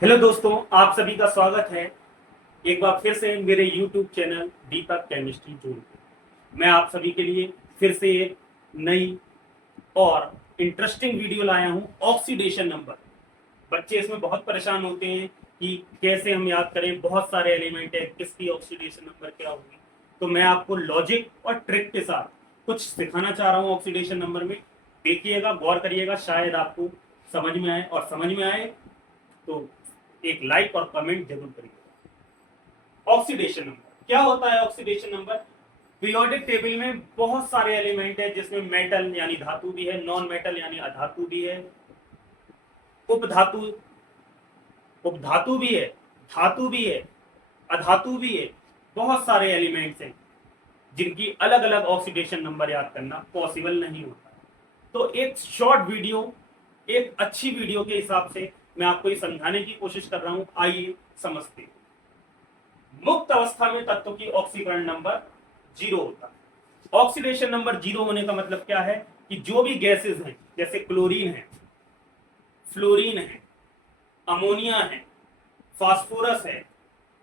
Hello दोस्तों, आप सभी का स्वागत है एक बार फिर से मेरे YouTube चैनल दीपक केमिस्ट्री जोन पे। मैं आप सभी के लिए फिर से एक नई और इंटरेस्टिंग वीडियो लाया हूं। Oxidation number. बच्चे इसमें बहुत परेशान होते हैं कि कैसे हम याद करें, बहुत सारे एलिमेंट है, किसकी ऑक्सीडेशन नंबर क्या होगी। तो मैं आपको लॉजिक और ट्रिक के साथ कुछ सिखाना चाह रहा हूँ ऑक्सीडेशन नंबर में। देखिएगा, गौर करिएगा, शायद आपको समझ में आए, और समझ में आए तो एक लाइक और कमेंट जरूर करिएगा। ऑक्सीडेशन नंबर क्या होता है? ऑक्सीडेशन नंबर पीरियोडिक टेबल में बहुत सारे एलिमेंट है, जिसमें मेटल यानी धातु भी है, नॉन मेटल यानी अधातु भी है, उपधातु उपधातु भी है, धातु भी है, अधातु भी है। बहुत सारे एलिमेंट्स हैं जिनकी अलग अलग ऑक्सीडेशन नंबर याद करना पॉसिबल नहीं होता। तो एक शॉर्ट वीडियो, एक अच्छी वीडियो के हिसाब से मैं आपको ये समझाने की कोशिश कर रहा हूं। आइए समझते हैं। मुक्त अवस्था में तत्व की ऑक्सीकरण नंबर 0 होता है। ऑक्सीडेशन नंबर 0 होने का मतलब क्या है कि जो भी गैसेस हैं, जैसे क्लोरीन है, फ्लोरीन है, अमोनिया है, फास्फोरस है,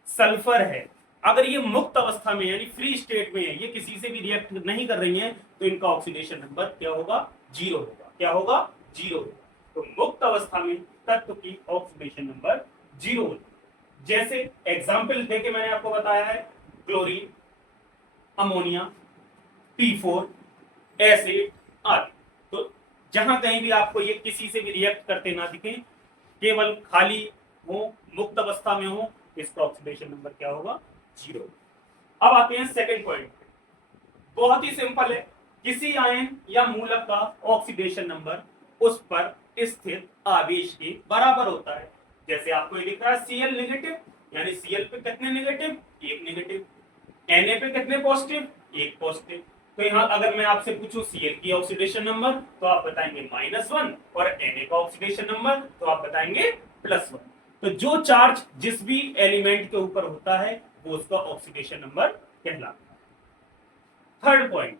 सल्फर है, अगर ये मुक्त अवस्था में यानी फ्री स्टेट में है, ये किसी से भी रिएक्ट नहीं कर रही हैं, तो इनका ऑक्सीडेशन नंबर क्या होगा? 0 होगा। क्या होगा? 0 होगा। तो मुक्त अवस्था में तत्व की ऑक्सीडेशन नंबर 0 होता है। जैसे एग्जाम्पल देके मैंने आपको बताया है, क्लोरीन, अमोनिया, P4, एसिड आदि। तो जहां कहीं भी आपको ये किसी से भी रिएक्ट करते ना दिखे, केवल खाली हो, मुक्त अवस्था में हो, इसका ऑक्सीडेशन नंबर क्या होगा? 0। अब आते हैं सेकंड पॉइंट पे। बहुत ही सिंपल है। किसी आयन या मूलक का ऑक्सीडेशन नंबर उस पर स्थित आवेश के बराबर होता है। जैसे आपको ये लिख रहा है Cl नेगेटिव, यानी Cl पे कितने नेगेटिव? 1 नेगेटिव। Na पे कितने पॉजिटिव? 1 पॉजिटिव। तो यहाँ अगर मैं आपसे पूछूं Cl की ऑक्सीडेशन नंबर, तो आप बताएंगे -1, और Na का ऑक्सीडेशन नंबर तो आप बताएंगे +1। तो जो चार्ज जिस भी एलिमेंट के ऊपर होता है, वो उसका ऑक्सीडेशन नंबर कहलाता है। थर्ड पॉइंट,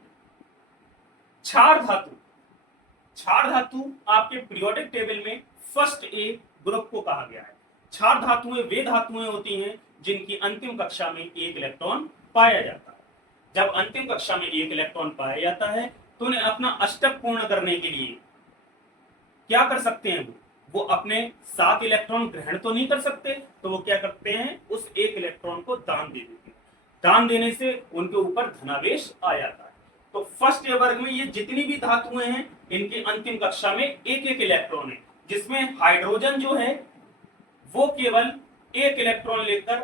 क्षार धातु। क्षार धातु आपके पीरियोडिक टेबल में फर्स्ट ए ग्रुप को कहा गया है। क्षार धातुएं वे धातुएं होती हैं जिनकी अंतिम कक्षा में 1 इलेक्ट्रॉन पाया जाता है। जब अंतिम कक्षा में 1 इलेक्ट्रॉन पाया जाता है, तो उन्हें अपना अष्टक पूर्ण करने के लिए क्या कर सकते हैं? वो अपने 7 इलेक्ट्रॉन ग्रहण तो नहीं कर सकते, तो वो क्या करते हैं? उस 1 इलेक्ट्रॉन को दान दे देते हैं। दान देने से उनके ऊपर धनावेश आ जाता है। तो फर्स्ट ए वर्ग में ये जितनी भी धातुएं हैं, इनकी अंतिम कक्षा में 1-1 इलेक्ट्रॉन है, जिसमें हाइड्रोजन जो है वो केवल 1 इलेक्ट्रॉन लेकर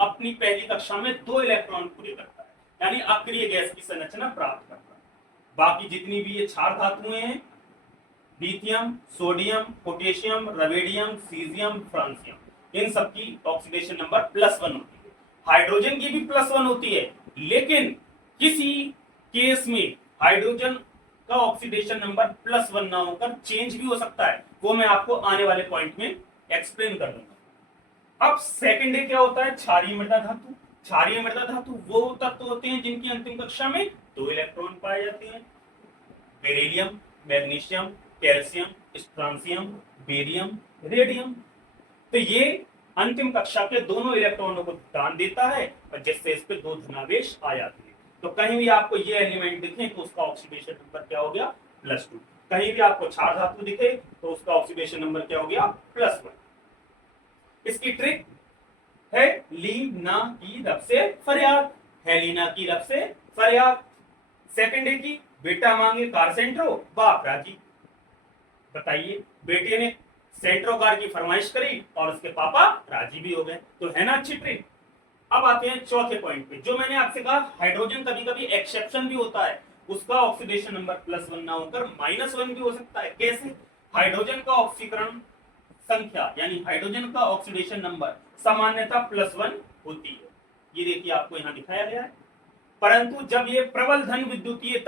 अपनी पहली कक्षा में 2 इलेक्ट्रॉन पूरे करता है, यानी अक्रिय गैस की संरचना प्राप्त करता है। बाकी जितनी भी ये क्षार धातुएं हैं, lithium, sodium, potassium, rubidium, caesium, francium, इन सब की ऑक्सीडेशन नंबर +1 होती है। हाइड्रोजन की भी +1 होती है, लेकिन किसी केस में हाइड्रोजन का ऑक्सीडेशन नंबर +1 ना होकर चेंज भी हो सकता है। वो मैं आपको आने वाले पॉइंट में एक्सप्लेन कर दूंगा। अब सेकेंड क्या होता है? क्षारीय मृदा धातु। क्षारीय मृदा धातु वो तत्व होते हैं जिनकी अंतिम कक्षा में 2 इलेक्ट्रॉन पाए जाते हैं। Beryllium, magnesium, calcium, strontium, barium, radium. तो ये अंतिम कक्षा के दोनों इलेक्ट्रॉनों को दान देता है, और जिससे इस पे 2 धनावेश आ जाते हैं। तो कहीं भी आपको ये एलिमेंट दिखे तो उसका ऑक्सीडेशन नंबर क्या हो गया? +2। कहीं भी आपको क्षार धातु दिखे तो उसका ऑक्सीडेशन नंबर क्या हो गया? +1। इसकी ट्रिक है लीना की रब से फरियाद। हेलिना की रब से फरियाद। सेकंड है कि बेटा मांगे कार सेंट्रो, बाप राजी। बताइए, बेटे ने सेंट्रो कार की फरमाइश करी और उसके पापा राजी भी हो गए। तो है ना अच्छी ट्रिक। अब आते हैं चौथे पॉइंट पे। जो मैंने आपसे कहा, हाइड्रोजन कभी कभी एक्सेप्शन भी होता है, उसका ऑक्सीडेशन नंबर +1 ना होकर -1 भी हो सकता है। कैसे? हाइड्रोजन का ऑक्सीकरण संख्या यानी हाइड्रोजन का ऑक्सीडेशन नंबर सामान्यतः +1 होती है। ये देखिए, आपको यहाँ दिखाया गया है। परंतु जब ये प्रबल धन विद्युतीय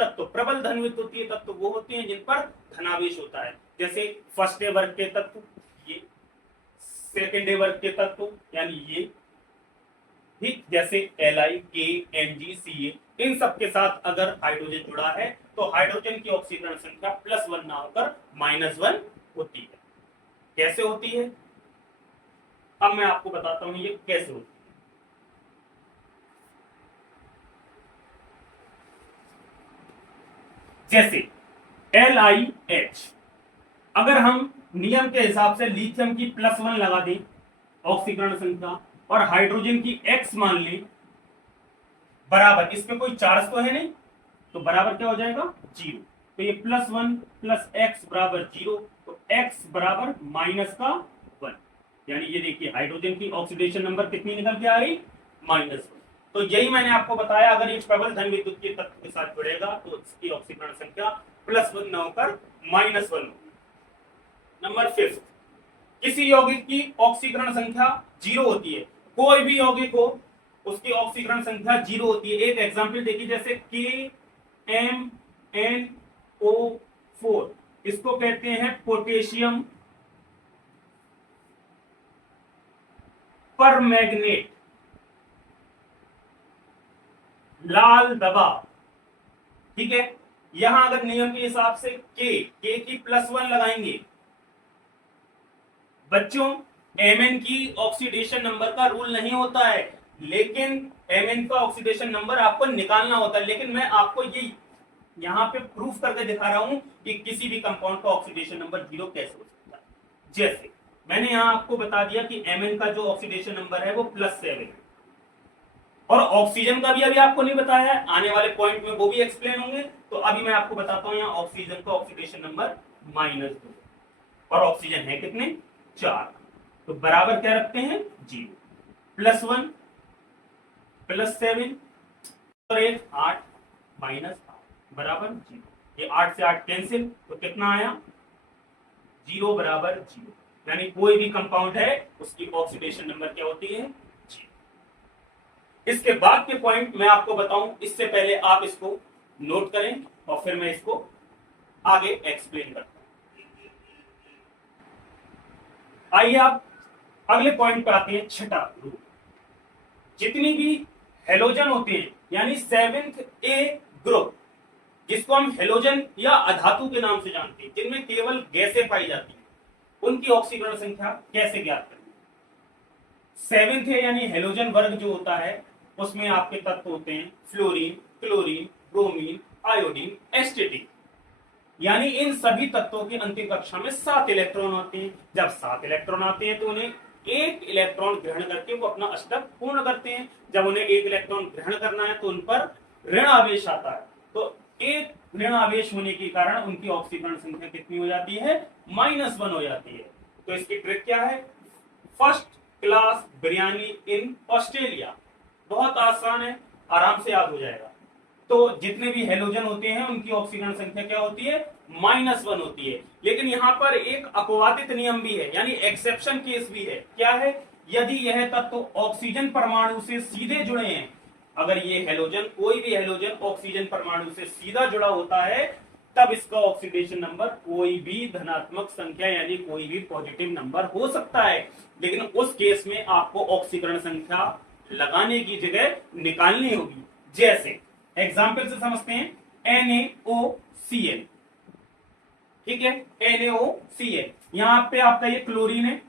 तत्व वो होते हैं जिन पर धनावेश होता है। जैसे फर्स्ट ए वर्ग के तत्व, ये सेकेंड ए वर्ग के तत्व यानी ये, ठीक, जैसे Li, K, Mg, Ca, इन सब के साथ अगर हाइड्रोजन जुड़ा है तो हाइड्रोजन की ऑक्सीकरण संख्या +1 ना होकर -1 होती है। कैसे होती है? अब मैं आपको बताता हूं ये कैसे होता है। जैसे LiH, अगर हम नियम के हिसाब से लिथियम की +1 लगा दें ऑक्सीकरण संख्या और हाइड्रोजन की X मान लें, बराबर, इसमें कोई चार्ज तो है नहीं, तो बराबर क्या हो जाएगा 0। तो ये +1 + x बराबर 0, तो x बराबर -1, यानी ये देखिए हाइड्रोजन की ऑक्सीडेशन नंबर कितनी निकल के आ गई, -1। तो यही मैंने आपको बताया, अगर ये प्रबल धन विद्युत के तत्व के साथ जुड़ेगा तो इसकी ऑक्सीकरण संख्या +1 न होकर -1 होगी। नंबर 5, किसी यौगिक की ऑक्सीकरण संख्या 0 होती है, कोई भी यौगिक हो उसकी ऑक्सीकरण संख्या 0 होती है। एक एग्जांपल देखिए, जैसे KMnO4, इसको कहते हैं पोटेशियम परमैंगनेट, लाल दवा, ठीक है। यहां अगर नियम के हिसाब से के की +1 लगाएंगे, बच्चों Mn की ऑक्सीडेशन नंबर का रूल नहीं होता है, लेकिन Mn का ऑक्सीडेशन नंबर आपको निकालना होता है। लेकिन मैं आपको ये यहां पे प्रूफ करके दिखा रहा हूं कि किसी भी कंपाउंड का ऑक्सीडेशन नंबर 0 कैसे हो सकता है। जैसे मैंने यहां आपको बता दिया कि Mn का जो ऑक्सीडेशन नंबर है वो +7 है, और ऑक्सीजन का भी अभी आपको नहीं बताया है, आने वाले पॉइंट में वो भी एक्सप्लेन होंगे। तो अभी मैं आपको बताता हूं, यहाँ ऑक्सीजन का ऑक्सीडेशन नंबर -2, और ऑक्सीजन है कितने, 4, तो बराबर क्या रखते हैं 0, +1 +7 और 1 8 -8 बराबर 0। ये 8 से 8 कैंसिल, तो कितना आया 0 बराबर 0, यानी कोई भी कंपाउंड है उसकी ऑक्सीडेशन नंबर क्या होती है 0। इसके बाद के पॉइंट मैं आपको बताऊं, इससे पहले आप इसको नोट करें और फिर मैं इसको आगे एक्सप्लेन करता हूं। आइए आप अगले पॉइंट पर आते हैं, छठा रूल। जितनी भी हेलोजन होते हैं, यानी 7th A ग्रुप, जिसको हम हेलोजन या अधातु के नाम से जानते हैं, जिनमें केवल गैसें पाई जाती हैं, उनकी ऑक्सीकरण संख्या कैसे ज्ञात करें। 7th A यानी हेलोजन वर्ग जो होता है, उसमें आपके तत्व होते हैं fluorine, chlorine, bromine, iodine, aesthetic, यानी इन सभी तत्वों की अंतिम कक्षा में 7 इलेक्ट्रॉन आते हैं। जब 7 इलेक्ट्रॉन आते हैं तो उन्हें 1 इलेक्ट्रॉन ग्रहण करके वो अपना अष्टक पूर्ण करते हैं। जब उन्हें 1 इलेक्ट्रॉन ग्रहण करना है तो उन पर ऋण आवेश आता है, तो 1 ऋण आवेश होने के कारण उनकी ऑक्सीकरण संख्या कितनी हो जाती है, -1 हो जाती है। तो इसकी ट्रिक क्या है, first class biryani in Australia, बहुत आसान है, आराम से याद हो जाएगा। तो जितने भी हेलोजन होते हैं उनकी ऑक्सीकरण संख्या क्या होती है, -1 होती है। लेकिन यहाँ पर एक अपवादित नियम भी है, यानी एक्सेप्शन केस भी है। क्या है, यदि यह तत्व ऑक्सीजन परमाणु से सीधे जुड़े हैं, अगर ये हेलोजन, कोई भी हेलोजन ऑक्सीजन परमाणु से सीधा जुड़ा होता है, तब इसका ऑक्सीडेशन नंबर कोई भी धनात्मक संख्या यानी कोई भी पॉजिटिव नंबर हो सकता है। लेकिन उस केस में आपको ऑक्सीकरण संख्या लगाने की जगह निकालनी होगी। जैसे एग्जाम्पल से समझते हैं, NaOCl, ठीक है, NaOCl, यहां पे आपका ये क्लोरीन है,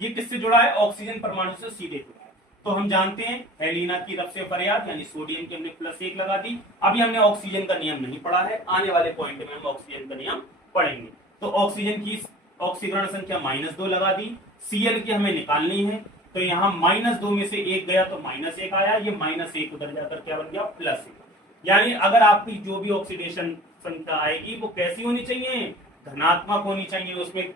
ये किससे जुड़ा है, ऑक्सीजन परमाणु से सीधे जुड़ा है। तो हम जानते हैं हेलिना की तरफ से फरियाद, यानी सोडियम की हमने +1 लगा दी। अभी हमने ऑक्सीजन का नियम नहीं पढ़ा है, आने वाले पॉइंट में हम ऑक्सीजन का नियम पढ़ेंगे। तो ऑक्सीजन की ऑक्सीकरण संख्या -2 लगा दी, Cl की हमें निकालनी है, तो यहाँ -2 में से 1 गया तो -1 आया, ये -1 उधर जाकर क्या बन गया, +1। यानी अगर आपकी जो भी ऑक्सीडेशन संख्या आएगी वो कैसी होनी चाहिए, धनात्मक होनी चाहिए, उसमें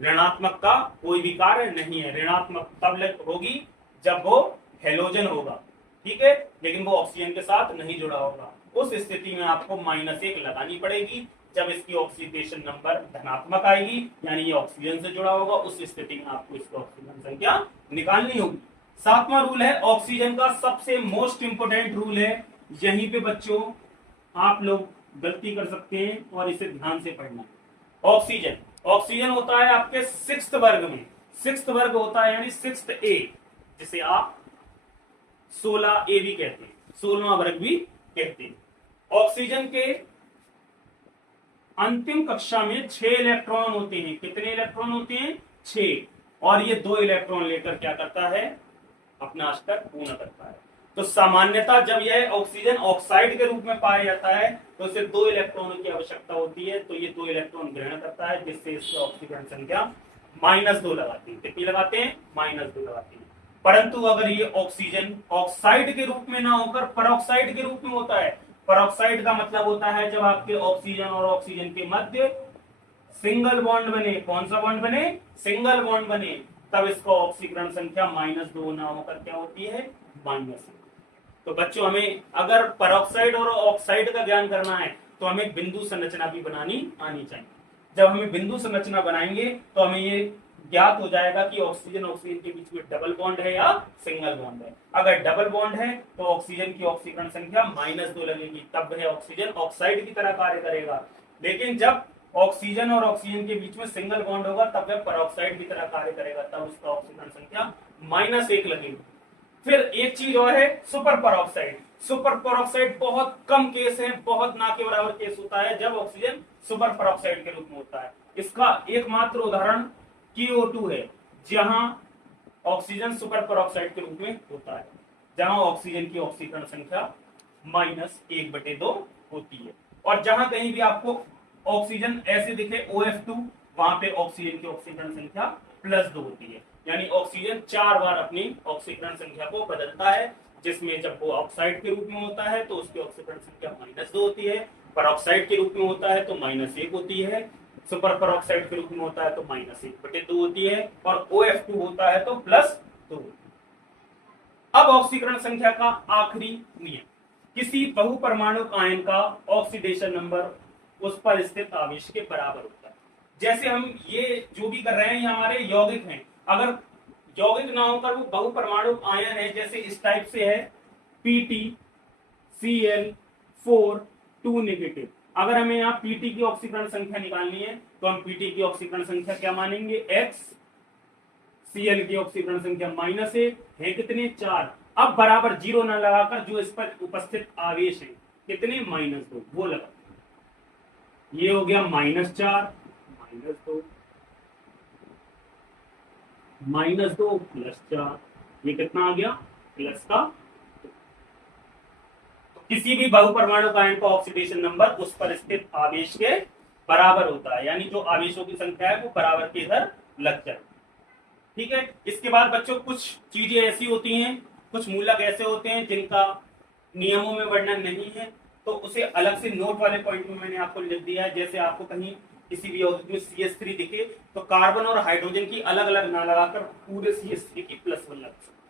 ऋणात्मक का कोई भी कार्य नहीं है। ऋणात्मक तब होगी जब वो हेलोजन होगा, ठीक है, लेकिन वो ऑक्सीजन के साथ नहीं जुड़ा होगा। उस स्थिति में आपको -1 लगानी पड़ेगी। जब इसकी ऑक्सीडेशन नंबर धनात्मक आएगी, यानी ये ऑक्सीजन से जुड़ा होगा, उस स्थिति में आपको इसकी ऑक्सीजन संख्या निकालनी होगी। 7वां रूल है ऑक्सीजन का, सबसे मोस्ट इंपोर्टेंट रूल है। यहीं पे बच्चों आप लोग गलती कर सकते हैं और इसे ध्यान से पढ़ना। ऑक्सीजन होता है आपके 6th वर्ग में, 6th वर्ग होता है, यानी 6th A, जिसे आप 16A भी कहते हैं, 16वां वर्ग भी कहते हैं। ऑक्सीजन के अंतिम कक्षा में 6 इलेक्ट्रॉन होते हैं। कितने इलेक्ट्रॉन होते हैं, 6। और ये 2 इलेक्ट्रॉन लेकर क्या करता है, अपना अस्तर पूर्ण करता है। तो सामान्यतः जब यह ऑक्सीजन ऑक्साइड के रूप में पाया जाता है तो इसे 2 इलेक्ट्रॉनों की आवश्यकता होती है, तो ये 2 इलेक्ट्रॉन ग्रहण करता है, जिससे इसकी ऑक्सीजन संख्या -2 लगाती है। कितनी लगाते हैं, -2 लगाते हैं। परंतु अगर ये ऑक्सीजन ऑक्साइड के रूप में ना होकर परऑक्साइड के रूप में होता है, परऑक्साइड का मतलब होता है जब आपके ऑक्सीजन और ऑक्सीजन के मध्य सिंगल बॉन्ड बने, कौन सा बॉन्ड बने, सिंगल बॉन्ड बने, तब इसका ऑक्सीकरण संख्या -2 ना होकर क्या होती है, -1। तो बच्चों हमें अगर परऑक्साइड और ऑक्साइड का ज्ञान करना है तो हमें बिंदु संरचना भी बनानी आनी चाहिए। जब हमें बिंदु संरचना बनाएंगे तो हमें ये ज्ञात हो जाएगा कि ऑक्सीजन ऑक्सीजन के बीच में डबल बॉन्ड है या सिंगल बॉन्ड है। अगर डबल बॉन्ड है तो ऑक्सीजन की ऑक्सीकरण संख्या -2 लगेगी, तब वह ऑक्सीजन ऑक्साइड की तरह कार्य करेगा। लेकिन जब ऑक्सीजन और ऑक्सीजन के बीच में सिंगल बॉन्ड होगा तब वह परऑक्साइड की तरह कार्य करेगा, तब उसका ऑक्सीकरण संख्या -1 लगेगी। फिर एक चीज और है, सुपर परऑक्साइड। सुपर परऑक्साइड बहुत कम केस है, बहुत ना के बराबर केस होता है जब ऑक्सीजन सुपर परऑक्साइड के रूप में होता है। इसका एकमात्र उदाहरण CO2 है, जहां ऑक्सीजन सुपर परऑक्साइड के रूप में होता है, जहां ऑक्सीजन की ऑक्सीकरण संख्या -1/2 होती है। और जहां कहीं भी आपको ऑक्सीजन ऐसे दिखे OF2, वहां पे ऑक्सीजन की ऑक्सीकरण संख्या +2 होती है। यानी ऑक्सीजन 4 बार अपनी ऑक्सीकरण संख्या को बदलता है, जिसमें जब वो ऑक्साइड के रूप में होता है तो उसकी ऑक्सीकरण संख्या -2 होती है, परऑक्साइड के रूप में होता है तो -1 होती है, सुपर परऑक्साइड के रूप में होता है तो -1/2 होती है, और OF2 होता है तो +2। अब ऑक्सीकरण संख्या का आखिरी नियम, किसी बहुपरमाणु आयन का ऑक्सीडेशन नंबर उस पर स्थित आवेश के बराबर होता है। जैसे हम ये जो भी कर रहे हैं ये हमारे यौगिक हैं, अगर यौगिक ना होकर वो बहुपरमाणु आयन है, जैसे इस टाइप से है PtCl4 2 नेगेटिव। अगर हमें यहाँ Pt की ऑक्सीकरण संख्या निकालनी है तो हम Pt की ऑक्सीकरण संख्या क्या मानेंगे, x, Cl की ऑक्सीकरण संख्या -1 है, कितने, 4। अब बराबर 0 ना लगाकर जो इस पर उपस्थित आवेश है कितने, -2, वो लगा। ये हो गया -4 -2 -2 +4, ये कितना आ गया, प्लस का। तो किसी भी बहुपरमाणु आयन का ऑक्सीडेशन नंबर उस पर स्थित आवेश के बराबर होता है, यानी जो आवेशों की संख्या है वो बराबर के इधर लग जाए। ठीक है। इसके बाद बच्चों कुछ चीजें ऐसी होती हैं, कुछ मूलक ऐसे होते हैं जिनका नियमों में वर्णन नहीं है, तो उसे अलग से नोट वाले पॉइंट में मैंने आपको लिख दिया है। जैसे आपको कहीं किसी भी यौगिक में CH3 दिखे तो कार्बन और हाइड्रोजन की अलग अलग ना लगाकर पूरे CH3 की +1 लगा सकते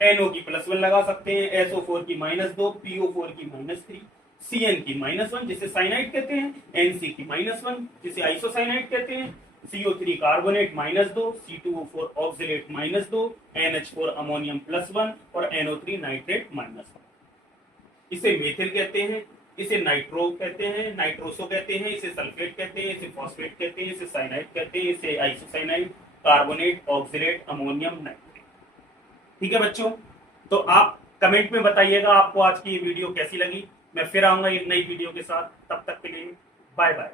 हैं, NO की +1 लगा सकते हैं, SO4 की -2, PO4 की -3, CN की -1 जिसे साइनाइड कहते हैं, NC की -1 जिसे आइसोसाइनाइड कहते हैं, CO3 carbonate -2, C2O4 oxalate -2, NH4 ammonium +1 और NO3 नाइट्रेट -1। इसे मेथिल कहते हैं, इसे नाइट्रो कहते हैं, नाइट्रोसो कहते हैं, इसे सल्फेट कहते हैं, इसे फॉस्फेट कहते हैं, इसे साइनाइड कहते हैं, इसे isocyanide, carbonate, oxalate, ammonium, nitrate. ठीक है बच्चों, तो आप कमेंट में बताइएगा आपको आज की ये वीडियो कैसी लगी। मैं फिर आऊंगा एक नई वीडियो के साथ, तब तक के लिए बाय बाय।